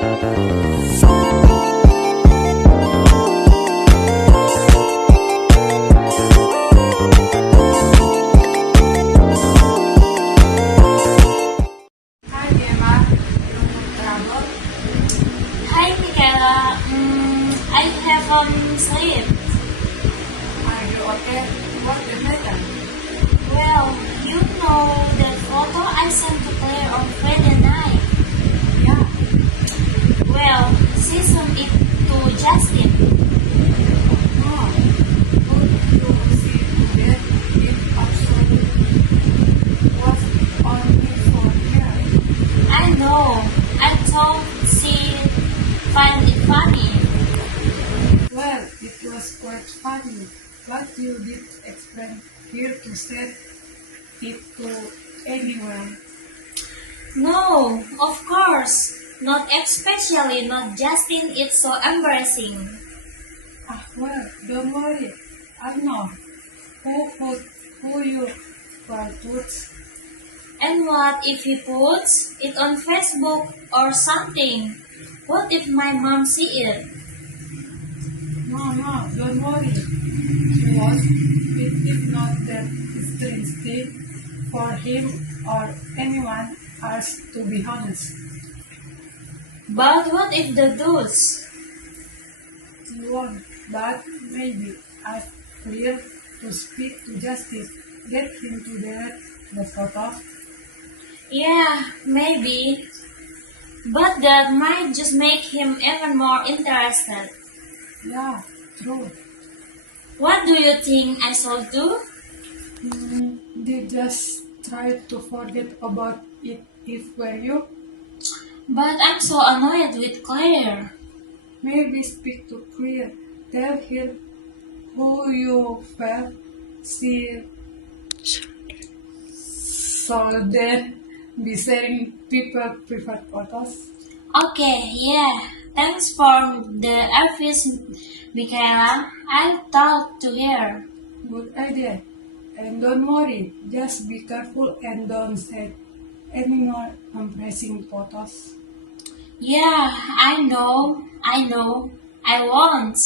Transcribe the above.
Hi, Emma. Trouble? Hi, Michaela. I haven't sleep. Are you okay? What's the matter? Well, you know that photo I sent to Claire on Friday night. Yeah. Well, she sent it to Justin. No. Good to see that it actually was only for here. I know. I thought she find it funny. Well, it was quite funny, but you did explain here to send it to anyone. No, of course. Not especially not Justin. It's so embarrassing. Ah, well, don't worry. I know who you puts. And what if he puts it on Facebook or something? What if my mom see it? No, don't worry. It is not that strange thing for him or anyone else, to be honest. But what if the dudes? You won't, but maybe ask Clear to speak to Justice, get him to delete the photo. Yeah, maybe. But that might just make him even more interested. Yeah, true. What do you think I should do? They just try to forget about it if were you. But I'm so annoyed with Claire. Maybe speak to Clear. Tell her who you felt see so then be sharing people preferred photos. Okay, yeah. Thanks for the advice, Michaela. I'll talk to her. Good idea. And don't worry, just be careful and don't send any more embarrassing photos. Yeah, I know. I won't.